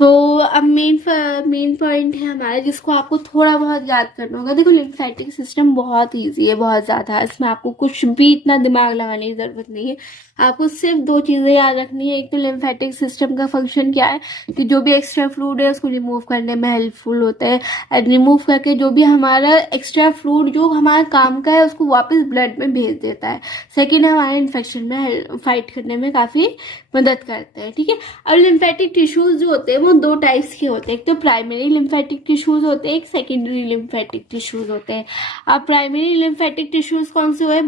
तो अब main point है हमारा जिसको आपको थोड़ा बहुत याद करना होगा। देखो लिम्फेटिक सिस्टम बहुत इजी है, बहुत ज़्यादा, इसमें आपको कुछ भी इतना दिमाग लगाने की ज़रूरत नहीं है। आपको सिर्फ दो चीज़ें याद रखनी है। एक तो लिम्फेटिक सिस्टम का फंक्शन क्या है कि जो भी एक्स्ट्रा फ्लूइड है उसको रिमूव करने में हेल्पफुल होता है, एंड रिमूव करके जो भी हमारा एक्स्ट्रा फ्लूइड जो हमारा काम का है उसको वापस ब्लड में भेज देता है। सेकेंड, हमारे इन्फेक्शन में फाइट करने में काफ़ी मदद करते हैं, ठीक है। और लिम्फेटिक टिश्यूज जो होते हैं वो दो टाइप्स के होते हैं, एक तो प्राइमरी लिम्फेटिक टिश्यूज होते हैं, एक सेकेंडरी लिम्फेटिक टिश्यूज होते हैं। अब प्राइमरी लिम्फेटिक टिश्यूज कौन से हुए?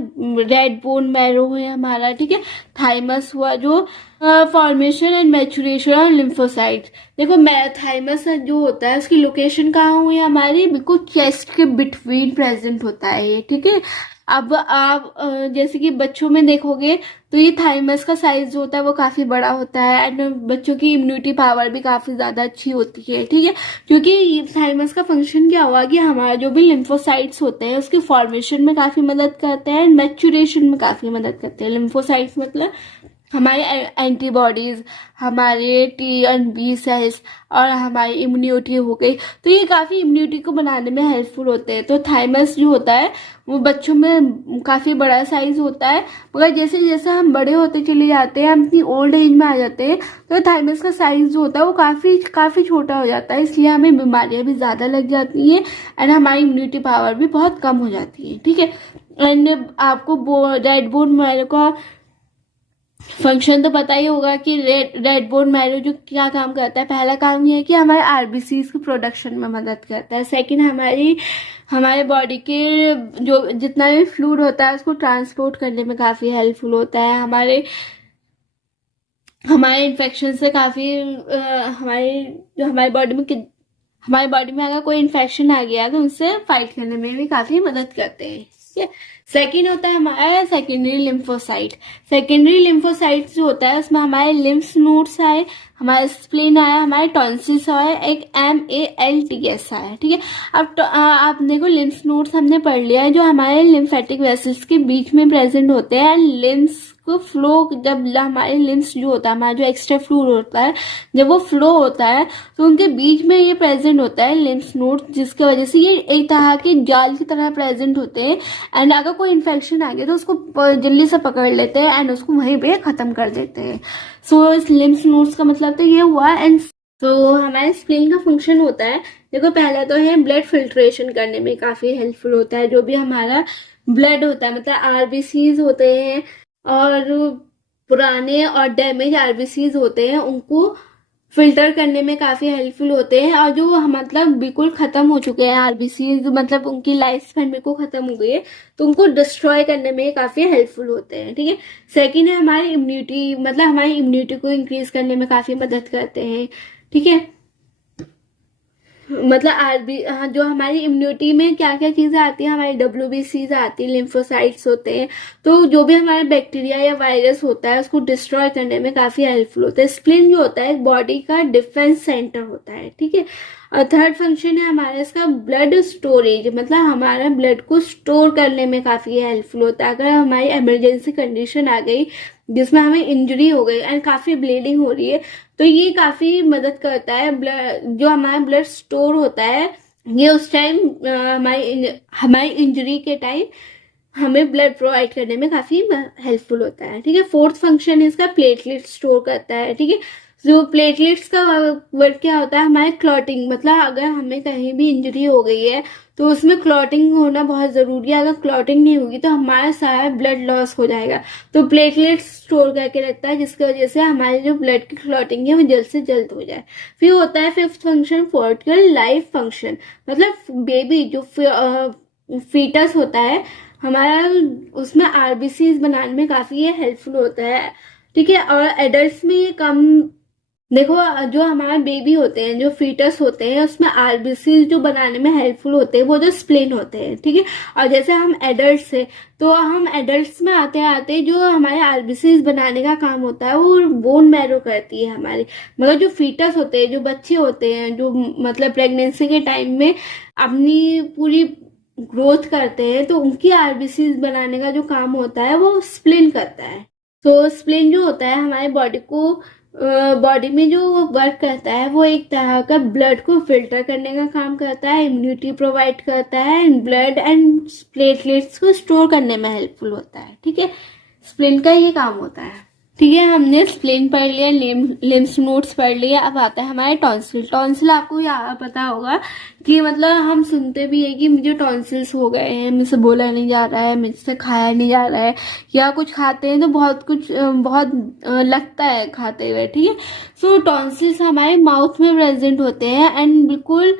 रेड बोन मैरो है हमारा, ठीक है। थाइमस हुआ जो formation and maturation of lymphocytes. देखो थाइमस जो होता है उसकी लोकेशन कहाँ हुई है? हमारी बिल्कुल चेस्ट के बिटवीन प्रेजेंट होता है ये, ठीक है। अब आप जैसे कि बच्चों में देखोगे तो ये थाइमस का साइज जो होता है वो काफी बड़ा होता है, एंड बच्चों की इम्यूनिटी पावर भी काफी ज्यादा अच्छी होती है, ठीक है। क्योंकि थाइमस का फंक्शन क्या हुआ कि हमारा जो भी लिम्फोसाइट्स होते हैं उसकी फॉर्मेशन में काफी मदद करते हैं एंड मैच्यूरेशन में काफी मदद करते हैं। लिम्फोसाइट्स मतलब हमारे एंटीबॉडीज, हमारे टी एंड बी सेल्स और हमारी इम्यूनिटी हो गई, तो ये काफ़ी इम्यूनिटी को बनाने में हेल्पफुल होते हैं। तो थाइमस जो होता है वो बच्चों में काफ़ी बड़ा साइज होता है, मगर जैसे जैसे हम बड़े होते चले जाते हैं, हम अपनी ओल्ड एज में आ जाते हैं, तो थाइमस का साइज जो होता है वो काफ़ी काफ़ी छोटा हो जाता है, इसलिए हमें बीमारियां भी ज़्यादा लग जाती हैं एंड हमारी इम्यूनिटी पावर भी बहुत कम हो जाती है, ठीक है। एंड आपको रेड बोन मैरो का फंक्शन तो पता ही होगा कि रेड बोन मैरो जो क्या काम करता है। पहला काम ये है कि हमारे आरबीसी के प्रोडक्शन में मदद करता है। सेकंड, हमारे बॉडी के जो जितना भी फ्लूइड होता है उसको ट्रांसपोर्ट करने में काफ़ी हेल्पफुल होता है। हमारे इन्फेक्शन से काफ़ी हमारे जो हमारी बॉडी में अगर कोई इन्फेक्शन आ गया तो उससे फाइट करने में भी काफ़ी मदद करते हैं, ठीक है। सेकेंड होता है हमारा सेकेंडरी लिम्फोसाइट। सेकेंडरी लिम्फोसाइट जो होता है उसमें हमारे लिम्फ नोड्स आए, हमारा स्प्लीन आया, हमारे टॉन्सिल्स आए, एक MALTS आया, ठीक है। अब आप देखो लिम्फ नोड्स हमने पढ़ लिया है जो हमारे लिम्फेटिक वेसल्स के बीच में प्रेजेंट होते हैं। लिम्स को फ्लो, जब हमारे लिम्स जो होता है, हमारा जो एक्स्ट्रा फ्लूइड होता है जब वो फ्लो होता है तो उनके बीच में ये प्रेजेंट होता है लिम्फ नोड, जिसकी वजह से ये एक तरह के जाल की तरह प्रेजेंट होते हैं, एंड अगर कोई इन्फेक्शन आ गया तो उसको जल्दी से पकड़ लेते हैं एंड उसको वहीं पे खत्म कर देते हैं। सो इस लिम्फ नोड्स का मतलब तो ये हुआ। एंड तो हमारे स्प्लीन का फंक्शन होता है, देखो पहला तो है ब्लड फिल्ट्रेशन करने में काफी हेल्पफुल होता है। जो भी हमारा ब्लड होता है मतलब आरबीसीज होते हैं और पुराने और डैमेज आरबीसीज होते हैं उनको फिल्टर करने में काफी हेल्पफुल होते हैं, और जो मतलब बिल्कुल खत्म हो चुके हैं आरबीसीज, मतलब उनकी लाइफ स्पैन बिल्कुल खत्म हो गई है, तो उनको डिस्ट्रॉय करने में काफी हेल्पफुल होते हैं, ठीक है। सेकेंड है हमारी इम्यूनिटी, मतलब हमारी इम्यूनिटी को इंक्रीज करने में काफी मदद करते हैं, ठीक है। मतलब जो हमारी इम्यूनिटी में क्या क्या चीजें आती है, हमारी WBCs आती है, लिम्फोसाइट्स होते हैं, तो जो भी हमारा बैक्टीरिया या वायरस होता है उसको डिस्ट्रॉय करने में काफी हेल्पफुल होता है। स्प्लीन जो होता है बॉडी का डिफेंस सेंटर होता है, ठीक है। और थर्ड फंक्शन है हमारा इसका ब्लड स्टोरेज, मतलब हमारा ब्लड को स्टोर करने में काफी हेल्पफुल होता है। अगर हमारी इमरजेंसी कंडीशन आ गई जिसमें हमें इंजरी हो गई एंड काफी ब्लीडिंग हो रही है, तो ये काफी मदद करता है। ब्लड जो हमारा ब्लड स्टोर होता है ये उस टाइम हमारी इंजरी के टाइम हमें ब्लड प्रोवाइड करने में काफी हेल्पफुल होता है, ठीक है। फोर्थ फंक्शन इसका प्लेटलेट स्टोर करता है, ठीक है। जो प्लेटलेट्स का वर्क क्या होता है, हमारे क्लॉटिंग, मतलब अगर हमें कहीं भी इंजरी हो गई है तो उसमें क्लॉटिंग होना बहुत जरूरी है। अगर क्लॉटिंग नहीं होगी तो हमारा सारा ब्लड लॉस हो जाएगा, तो प्लेटलेट्स स्टोर करके रखता है जिसकी वजह से हमारे जो ब्लड की क्लॉटिंग है वो जल्द से जल्द हो जाए। फिर होता है फिफ्थ फंक्शन फोर्टिकल लाइफ फंक्शन, मतलब बेबी जो फीटस होता है हमारा, उसमें आरबीसी बनाने में काफी ये हेल्पफुल होता है, ठीक है। और एडल्ट में ये कम, देखो जो हमारा बेबी होते हैं जो फीटस होते हैं उसमें आरबीसी जो बनाने में हेल्पफुल होते हैं वो जो स्प्लेन होते हैं, ठीक है। और जैसे हम एडल्ट है तो हम एडल्ट्स में आते आते जो हमारे आरबीसी बनाने का काम होता है वो बोन मैरो करती है हमारी। मतलब जो फीटस होते हैं, जो बच्चे होते हैं, जो मतलब प्रेगनेंसी के टाइम में अपनी पूरी ग्रोथ करते हैं, तो उनकी आरबीसी बनाने का जो काम होता है वो स्प्लिन करता है। तो स्प्लिन जो होता है हमारे बॉडी को बॉडी में जो वर्क करता है वो एक तरह का ब्लड को फिल्टर करने का काम करता है, इम्यूनिटी प्रोवाइड करता है, एंड ब्लड एंड प्लेटलेट्स को स्टोर करने में हेल्पफुल होता है। ठीक है, स्प्लीन का ये काम होता है। ठीक है, हमने स्प्लीन पढ़ लिया, लिम्फ नोड्स पढ़ लिया। अब आता है हमारे टॉन्सिल। टॉन्सिल आपको यहाँ पता होगा कि मतलब हम सुनते भी है कि मुझे टॉन्सिल्स हो गए हैं, मुझसे बोला नहीं जा रहा है, मुझसे खाया नहीं जा रहा है, या कुछ खाते हैं तो बहुत लगता है खाते हुए। ठीक है, सो टॉन्सिल्स हमारे माउथ में प्रेजेंट होते हैं एंड बिल्कुल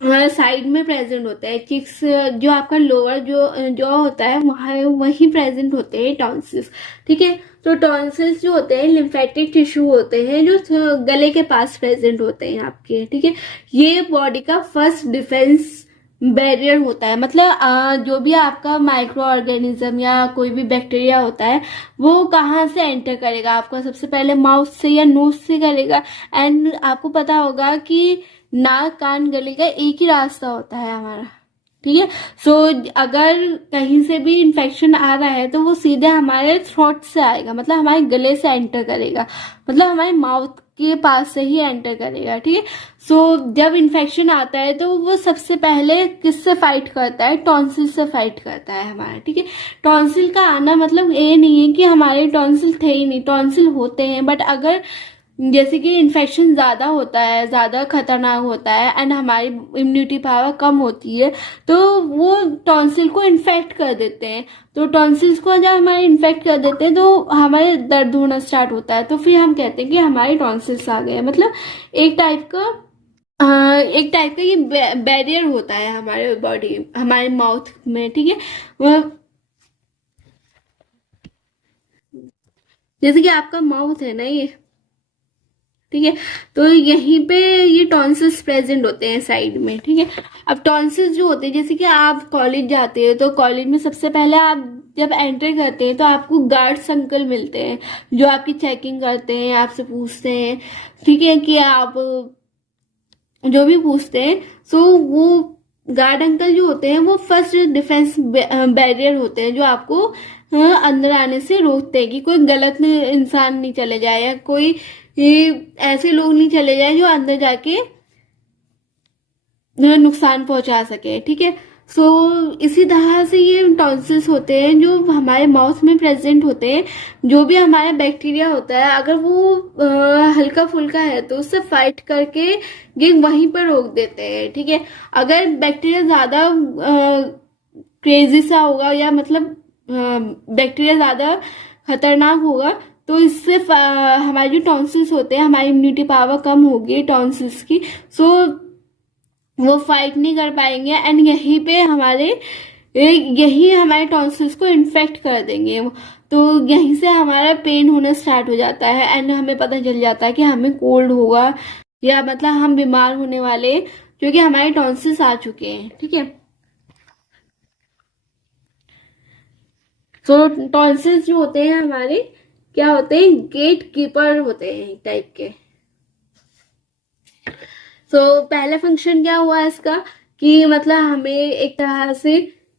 साइड में प्रेजेंट होता है। चिक्स जो आपका लोअर जो होता है वहाँ वहीं प्रेजेंट होते हैं टॉन्सिल्स। ठीक है, तो टॉन्सिल्स जो होते हैं लिम्फेटिक टिश्यू होते हैं जो गले के पास प्रेजेंट होते हैं आपके। ठीक है, ये बॉडी का फर्स्ट डिफेंस बैरियर होता है। मतलब जो भी आपका माइक्रो ऑर्गेनिज्म या कोई भी बैक्टीरिया होता है वो कहाँ से एंटर करेगा, आपका सबसे पहले माउथ से या नोज से करेगा। एंड आपको पता होगा कि नाक कान गले का एक ही रास्ता होता है हमारा। ठीक है, सो अगर कहीं से भी इन्फेक्शन आ रहा है तो वो सीधे हमारे थ्रोट से आएगा, मतलब हमारे गले से एंटर करेगा, मतलब हमारे माउथ के पास से ही एंटर करेगा। ठीक है, सो जब इन्फेक्शन आता है तो वो सबसे पहले किससे फाइट करता है, टॉन्सिल से फाइट करता है हमारा। ठीक है, टॉन्सिल का आना मतलब ये नहीं है कि हमारे टॉन्सिल थे ही नहीं, टॉन्सिल होते हैं, बट अगर जैसे कि इन्फेक्शन ज़्यादा होता है, ज़्यादा खतरनाक होता है एंड हमारी इम्यूनिटी पावर कम होती है तो वो टॉन्सिल को इन्फेक्ट कर देते हैं। तो टॉन्सिल्स को जब हमारे इन्फेक्ट कर देते हैं तो हमारे दर्द होना स्टार्ट होता है, तो फिर हम कहते हैं कि हमारे टॉन्सिल्स आ गए। मतलब एक टाइप का ये बैरियर होता है हमारे बॉडी, हमारे माउथ में। ठीक है, वह जैसे कि आपका माउथ है ना ये, ठीक है, तो यहीं पे ये टॉन्सिल्स प्रेजेंट होते हैं साइड में। ठीक है, अब टॉन्सिल्स जो होते हैं, जैसे कि आप कॉलेज जाते हैं तो कॉलेज में सबसे पहले आप जब एंटर करते हैं तो आपको गार्ड्स अंकल मिलते हैं जो आपकी चेकिंग करते हैं, आपसे पूछते हैं। ठीक है, कि आप जो भी पूछते हैं, सो वो गार्ड अंकल जो होते हैं वो फर्स्ट डिफेंस बैरियर होते हैं जो आपको अंदर आने से रोकते हैं कि कोई गलत इंसान नहीं चले जाए या कोई ऐसे लोग नहीं चले जाए जो अंदर जाके नुकसान पहुंचा सके। ठीक है, सो इसी तरह से ये टॉन्सिल्स होते हैं जो हमारे माउथ में प्रेजेंट होते हैं। जो भी हमारा बैक्टीरिया होता है अगर वो हल्का फुल्का है तो उससे फाइट करके ये वहीं पर रोक देते हैं। ठीक है, अगर बैक्टीरिया ज़्यादा क्रेजी सा होगा या मतलब बैक्टीरिया ज़्यादा खतरनाक होगा तो इससे हमारे जो टॉन्सिल्स होते हैं, हमारी इम्यूनिटी पावर कम होगी टॉन्सिल्स की, सो वो फाइट नहीं कर पाएंगे एंड यही हमारे टॉन्सिल्स को इन्फेक्ट कर देंगे। तो यहीं से हमारा पेन होना स्टार्ट हो जाता है एंड हमें पता चल जाता है कि हमें कोल्ड होगा या मतलब हम बीमार होने वाले हैं क्योंकि हमारे टॉन्सिल्स आ चुके हैं। ठीक है, तो टॉन्सिल्स जो होते हैं हमारे क्या होते हैं, गेट कीपर होते हैं एक टाइप के। तो पहला फंक्शन क्या हुआ इसका कि मतलब हमें एक तरह से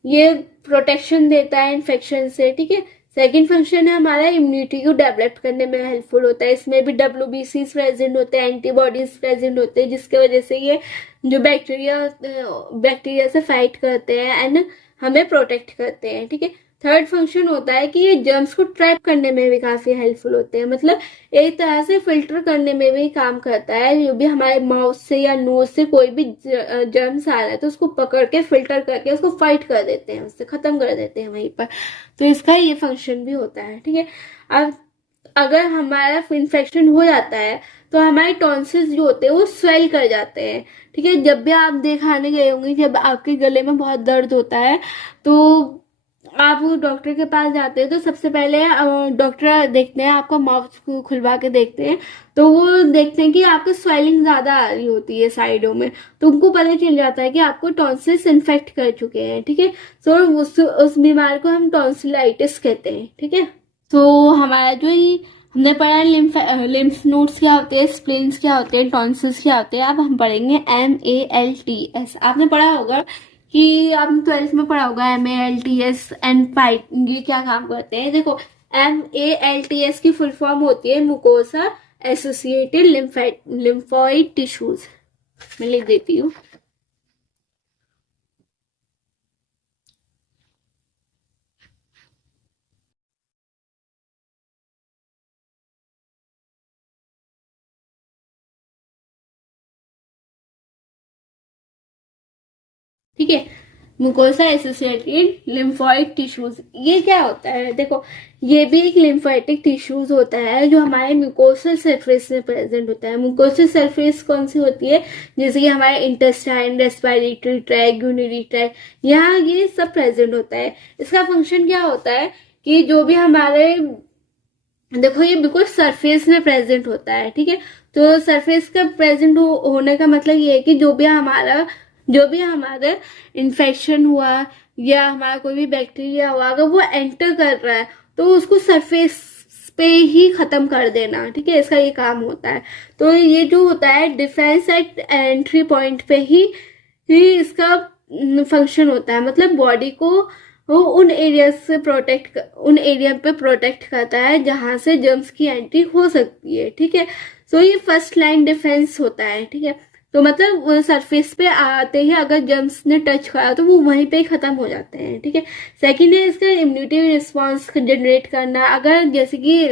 ये प्रोटेक्शन देता है इन्फेक्शन से। ठीक है, सेकेंड फंक्शन है हमारा इम्यूनिटी को डेवलप करने में हेल्पफुल होता है। इसमें भी WBC प्रेजेंट होते हैं, एंटीबॉडीज प्रेजेंट होते हैं जिसके वजह से ये जो बैक्टीरिया से फाइट करते हैं एंड हमें प्रोटेक्ट करते हैं। ठीक है, थर्ड फंक्शन होता है कि ये जर्म्स को ट्रैप करने में भी काफी हेल्पफुल होते हैं, मतलब एक तरह से फिल्टर करने में भी काम करता है। जो भी हमारे माउथ से या नोज से कोई भी जर्म्स आ रहा है तो उसको पकड़ के फिल्टर करके उसको फाइट कर देते हैं, उससे खत्म कर देते हैं वहीं पर। तो इसका ये फंक्शन भी होता है। ठीक है, अब अगर हमारा इन्फेक्शन हो जाता है तो हमारे टॉन्सिल्स जो होते हैं वो स्वेल कर जाते हैं। ठीक है, जब भी आप दिखाने गए होंगे, जब आपके गले में बहुत दर्द होता है तो आप डॉक्टर के पास जाते हैं तो सबसे पहले डॉक्टर देखते हैं, आपका माउथ को खुलवा के देखते हैं तो वो देखते हैं कि आपको स्वेलिंग ज्यादा आ रही होती है साइडों में, तो उनको पता चल जाता है कि आपको टॉन्सिल्स इन्फेक्ट कर चुके हैं। ठीक है, तो उस बीमार को हम टॉन्सिलाइटिस कहते हैं। ठीक है, तो हमारा जो ये हमने पढ़ा लिम्फ नोड्स क्या होते हैं, स्प्लेन्स क्या होते हैं, टॉन्सिल्स क्या होते हैं। अब हम पढ़ेंगे MALTS। आपने पढ़ा होगा कि आपने 12th में पढ़ा होगा MALTS एंड फाइट ये क्या काम करते हैं। देखो MALTS की फुल फॉर्म होती है मुकोसा एसोसिएटेड लिम्फोइड टिश्यूज। मैं लिख देती हूँ। ठीक है, मुकोसा एसोसिएटेड लिम्फोइड टिश्यूज, ये क्या होता है? देखो, ये भी एक लिम्फोइटिक टिश्यूज होता है जो हमारे म्यूकोसल सरफेस में प्रेजेंट होता है। म्यूकोसल सरफेस कौन सी होती है? जैसे कि हमारे intestine, respiratory tract, urinary track, यहाँ ये सब प्रेजेंट होता है। इसका फंक्शन क्या होता है कि जो भी हमारे, देखो ये बिल्कुल सरफेस में प्रेजेंट होता है। ठीक है, तो सरफेस का प्रेजेंट होने का मतलब ये है कि जो भी हमारा इन्फेक्शन हुआ या हमारा कोई भी बैक्टीरिया हुआ, अगर वो एंटर कर रहा है तो उसको सरफेस पे ही खत्म कर देना। ठीक है, इसका ये काम होता है। तो ये जो होता है डिफेंस एट एंट्री पॉइंट पे ही इसका फंक्शन होता है। मतलब बॉडी को वो उन एरिया पे प्रोटेक्ट करता है जहां से जर्म्स की एंट्री हो सकती है। ठीक है, तो ये फर्स्ट लाइन डिफेंस होता है। ठीक है, तो मतलब वो सरफेस पे आते ही अगर जर्म्स ने टच करा तो वो वहीं पे ही खत्म हो जाते हैं। ठीक है, सेकंड है इसका इम्यूनिटी रिस्पॉन्स जनरेट करना। अगर जैसे कि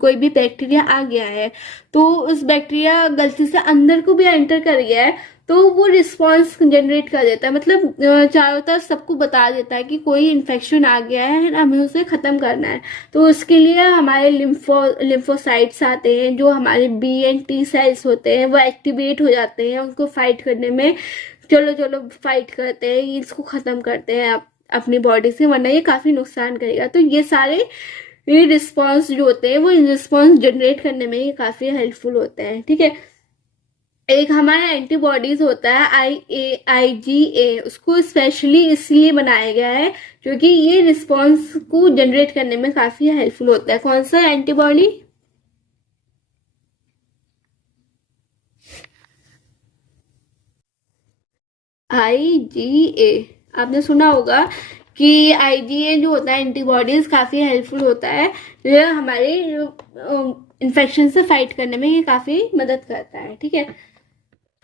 कोई भी बैक्टीरिया आ गया है तो उस बैक्टीरिया गलती से अंदर को भी एंटर कर गया है तो वो रिस्पॉन्स जनरेट कर देता है। मतलब चारों तरफ सबको बता देता है कि कोई इन्फेक्शन आ गया है, हमें उसे खत्म करना है। तो उसके लिए हमारे लिम्फोसाइट्स आते हैं, जो हमारे बी एंड टी सेल्स होते हैं, वो एक्टिवेट हो जाते हैं उनको फाइट करने में। चलो चलो फाइट करते हैं, इसको खत्म करते हैं अपनी बॉडी से, वरना ये काफी नुकसान करेगा। तो ये सारे ये रिस्पॉन्स जो होते हैं वो रिस्पॉन्स जनरेट करने में ये काफी हेल्पफुल होते हैं। ठीक है, एक हमारा एंटीबॉडीज होता है IgA, उसको स्पेशली इसलिए बनाया गया है क्योंकि ये रिस्पॉन्स को जनरेट करने में काफी हेल्पफुल होता है। कौन सा एंटीबॉडी? IgA। आपने सुना होगा कि IgA जो होता है एंटीबॉडीज काफी हेल्पफुल होता है। ये हमारे इन्फेक्शन से फाइट करने में ये काफी मदद करता है। ठीक है,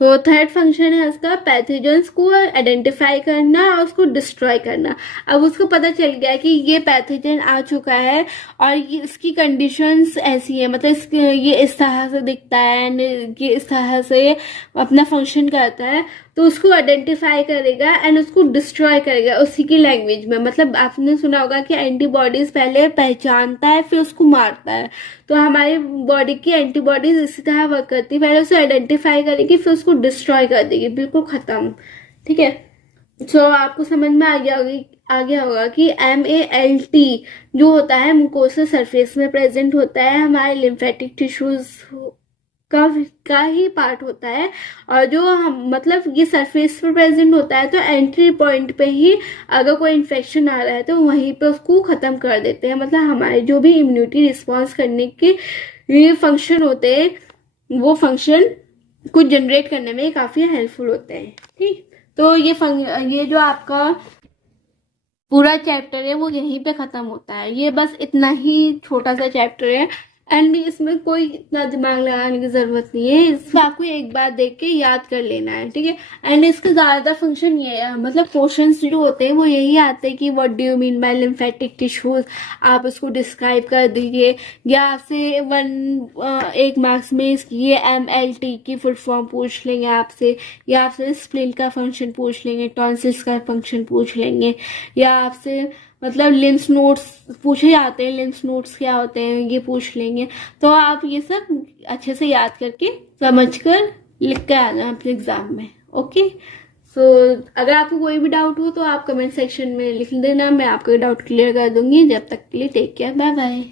तो थर्ड फंक्शन है उसका पैथोजेंस को आइडेंटिफाई करना और उसको डिस्ट्रॉय करना। अब उसको पता चल गया कि ये पैथोजन आ चुका है और ये इसकी कंडीशंस ऐसी है, मतलब ये इस तरह से दिखता है, ये इस तरह से अपना फंक्शन करता है, तो उसको आइडेंटिफाई करेगा एंड उसको डिस्ट्रॉय करेगा उसी की लैंग्वेज में। मतलब आपने सुना होगा कि एंटीबॉडीज पहले पहचानता है फिर उसको मारता है, तो हमारी बॉडी की एंटीबॉडीज इसी तरह वर्क करती है, पहले उसे आइडेंटिफाई करेगी फिर उसको डिस्ट्रॉय कर देगी, बिल्कुल खत्म। ठीक है, तो आपको समझ में आ गया होगा कि MALT जो होता है मुकोसा सरफेस में प्रेजेंट होता है, हमारे लिम्फेटिक टिश्यूज का ही पार्ट होता है। और जो हम मतलब ये सरफेस पर प्रेजेंट होता है, तो एंट्री पॉइंट पे ही अगर कोई इन्फेक्शन आ रहा है तो वहीं पे उसको खत्म कर देते हैं। मतलब हमारे जो भी इम्यूनिटी रिस्पॉन्स करने के ये फंक्शन होते हैं वो फंक्शन कुछ जनरेट करने में काफी हेल्पफुल होते हैं। ठीक, तो ये जो आपका पूरा चैप्टर है वो यहीं पे खत्म होता है। ये बस इतना ही छोटा सा चैप्टर है एंड इसमें कोई इतना दिमाग लगाने की जरूरत नहीं है, इसमें आपको एक बार देख के याद कर लेना है। ठीक है, एंड इसका ज्यादा फंक्शन ये है, मतलब क्वेश्चंस जो होते हैं वो यही आते हैं कि what do you mean by lymphatic tissues, आप उसको डिस्क्राइब कर दीजिए, या आपसे एक मार्क्स में ये MLT की फुल फॉर्म पूछ लेंगे आपसे, या आपसे स्प्लीन का फंक्शन पूछ लेंगे, टॉन्सिल्स का फंक्शन पूछ लेंगे, या आपसे मतलब लिम्फ नोड्स पूछे जाते हैं, लिम्फ नोड्स क्या होते हैं ये पूछ लेंगे। तो आप ये सब अच्छे से याद करके समझ कर लिख कर आना अपने एग्जाम में। ओके, सो अगर आपको कोई भी डाउट हो तो आप कमेंट सेक्शन में लिख देना, मैं आपका डाउट क्लियर कर दूंगी। जब तक के लिए टेक केयर, बाय बाय।